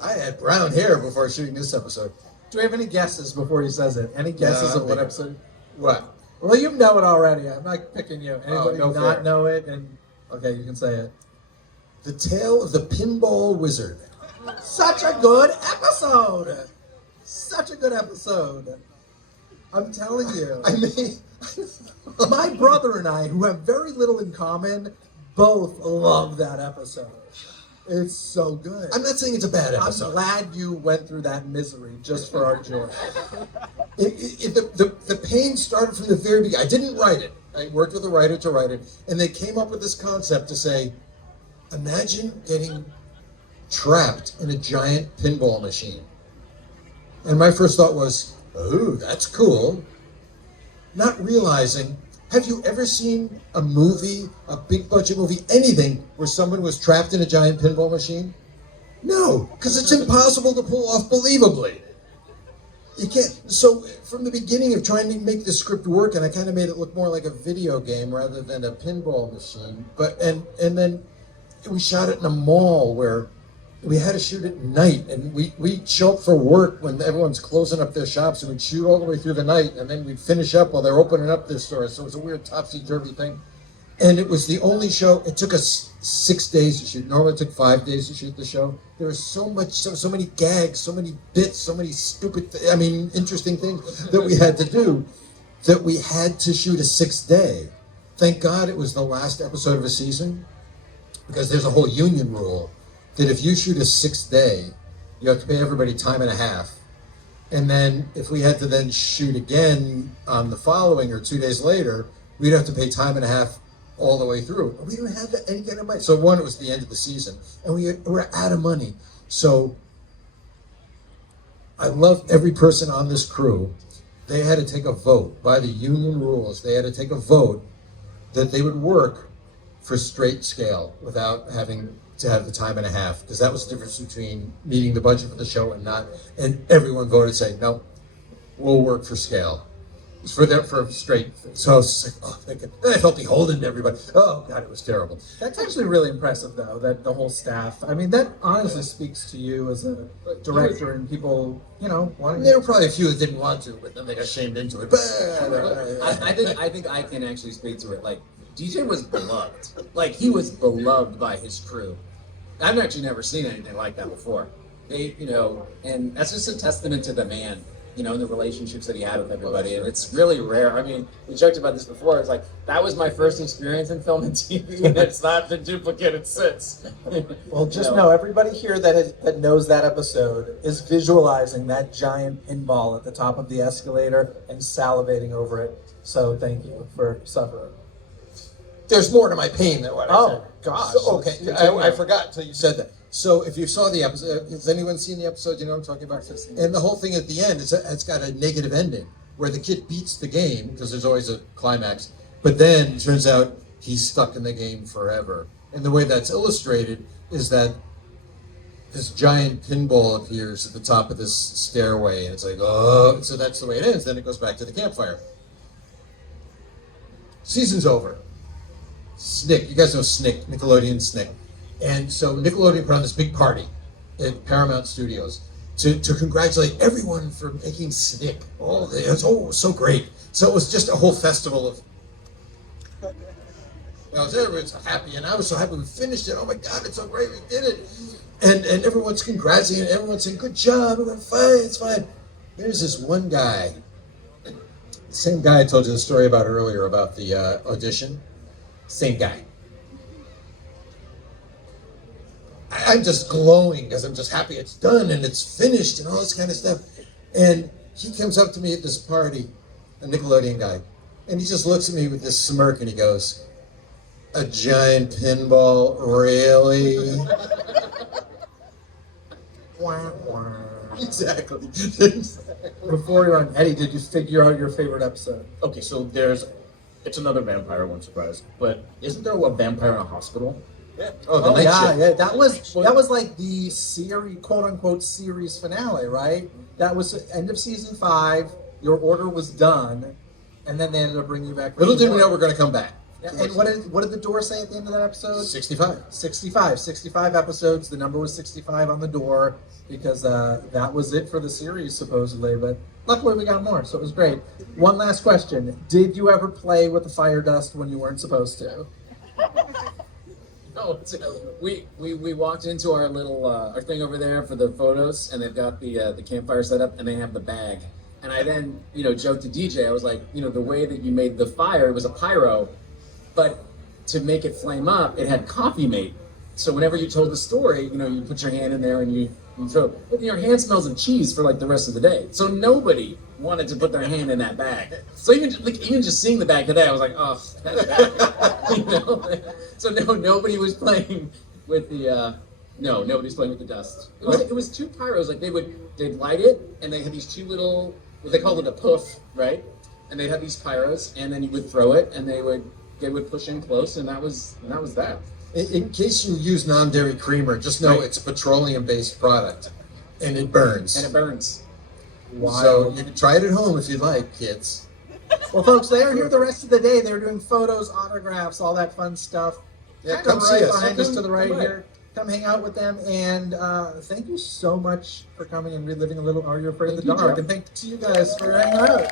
I had brown hair before shooting this episode. Do we have any guesses before he says it? Any guesses No, of what episode? What? Well, you know it already. I'm not picking you. Anybody no not fair. know it? And okay, you can say it. The Tale of the Pinball Wizard. Such a good episode. Such a good episode. I'm telling you. I mean, My brother and I, who have very little in common, both love that episode. It's so good. I'm not saying it's a bad I'm episode. glad you went through that misery just for our joy. The pain started from the very beginning. I didn't write it. I worked with a writer to write it, and they came up with this concept to say, imagine getting trapped in a giant pinball machine. And my first thought was, oh, that's cool. Not realizing, have you ever seen a movie, a big budget movie, anything where someone was trapped in a giant pinball machine? No, because it's impossible to pull off believably. You can't. So from the beginning of trying to make the script work, and I kind of made it look more like a video game rather than a pinball machine. But and then we shot it in a mall where we had to shoot at night, and we'd show up for work when everyone's closing up their shops, and we'd shoot all the way through the night, and then we'd finish up while they're opening up their stores. So it was a weird topsy-turvy thing. And it was the only show, it took us 6 days to shoot. Normally it took 5 days to shoot the show. There was so many gags, so many bits, so many interesting things that we had to do, that we had to shoot a 6th day. Thank God it was the last episode of a season, because there's a whole union rule that if you shoot a 6th day, you have to pay everybody time and a half. And then if we had to then shoot again on the following or 2 days later, we'd have to pay time and a half all the way through. We didn't have any kind of money. So one, it was the end of the season, and we were out of money. So I love every person on this crew. They had to take a vote by the union rules. They had to take a vote that they would work for straight scale without having to have the time and a half, because that was the difference between meeting the budget for the show and not. And everyone voted saying, no, we'll work for scale. It's for straight. So I was just like, oh, thank God. Then I felt beholden to everybody. Oh God, it was terrible. That's actually really impressive, though, that the whole staff, I mean, that honestly speaks to you as a director and people, wanting And there were probably a few that didn't want to, but then they got shamed into it. I think I can actually speak to it. Like, DJ was beloved. Like, he was beloved by his crew. I've actually never seen anything like that before. And that's just a testament to the man. you know, and the relationships that he had with everybody. And it's really rare. I mean, we joked about this before. It's like, that was my first experience in film and TV, and it's not been duplicated since. Well, just know everybody here that knows that episode is visualizing that giant pinball at the top of the escalator and salivating over it. So thank you for suffering. There's more to my pain than what I said. Oh, gosh. So, okay, I forgot until you said that. So if you saw the episode, has anyone seen the episode? You know what I'm talking about? And the whole thing at the end, it's got a negative ending where the kid beats the game because there's always a climax. But then it turns out he's stuck in the game forever. And the way that's illustrated is that this giant pinball appears at the top of this stairway, and it's like, oh, so that's the way it ends. Then it goes back to the campfire. Season's over. Snick, you guys know Snick, Nickelodeon Snick. And so Nickelodeon put on this big party at Paramount Studios to congratulate everyone for making Snick. It was so great. So it was just a whole festival of, everyone's happy, and I was so happy we finished it. Oh my God, it's so great, we did it. And everyone's congratulating, everyone's saying, good job, it's fine, it's fine. There's this one guy, the same guy I told you the story about earlier about the audition. Same guy. I'm just glowing because I'm just happy it's done and it's finished and all this kind of stuff. And he comes up to me at this party, a Nickelodeon guy, and he just looks at me with this smirk and he goes, a giant pinball, really? Exactly. Before you're on, Eddie, did you figure out your favorite episode? Okay, so it's another vampire one, surprise. But isn't there a vampire in a hospital? The Oh night yeah, shift. yeah. That was like the series, quote unquote, series finale, right? That was end of season 5. Your order was done, and then they ended up bringing you back. Little did we know we're going to come back. Yeah, and what did the door say at the end of that episode? 65. 65 episodes. The number was 65 on the door because that was it for the series supposedly. But luckily we got more, so it was great. One last question: did you ever play with the fire dust when you weren't supposed to? No, we walked into our little our thing over there for the photos, and they've got the campfire set up, and they have the bag. And I then joked to DJ. I was like, the way that you made the fire, it was a pyro, but to make it flame up, it had coffee mate. So whenever you told the story, you put your hand in there and you throw. But your hand smells of cheese for like the rest of the day. So nobody wanted to put their hand in that bag. So even just seeing the bag today, I was like, oh, that bag. So no, nobody was playing with the. No, nobody's playing with the dust. It was 2 pyros. Like they'd light it, and they had these 2 little. They called it a poof, right? And they'd have these pyros, and then you would throw it, and they would push in close, and that was that. In case you use non-dairy creamer, just know it's a petroleum-based product, and it burns. Wow. So you can try it at home if you'd like, kids. Well, folks, they are here the rest of the day. They're doing photos, autographs, all that fun stuff. Yeah, Kind come of see right us. behind us to the right Come by. here. Come hang out with them, and thank you so much for coming and reliving a little Are You Afraid of the Thank you, Dark? Jeff. And thanks to you guys for hanging out.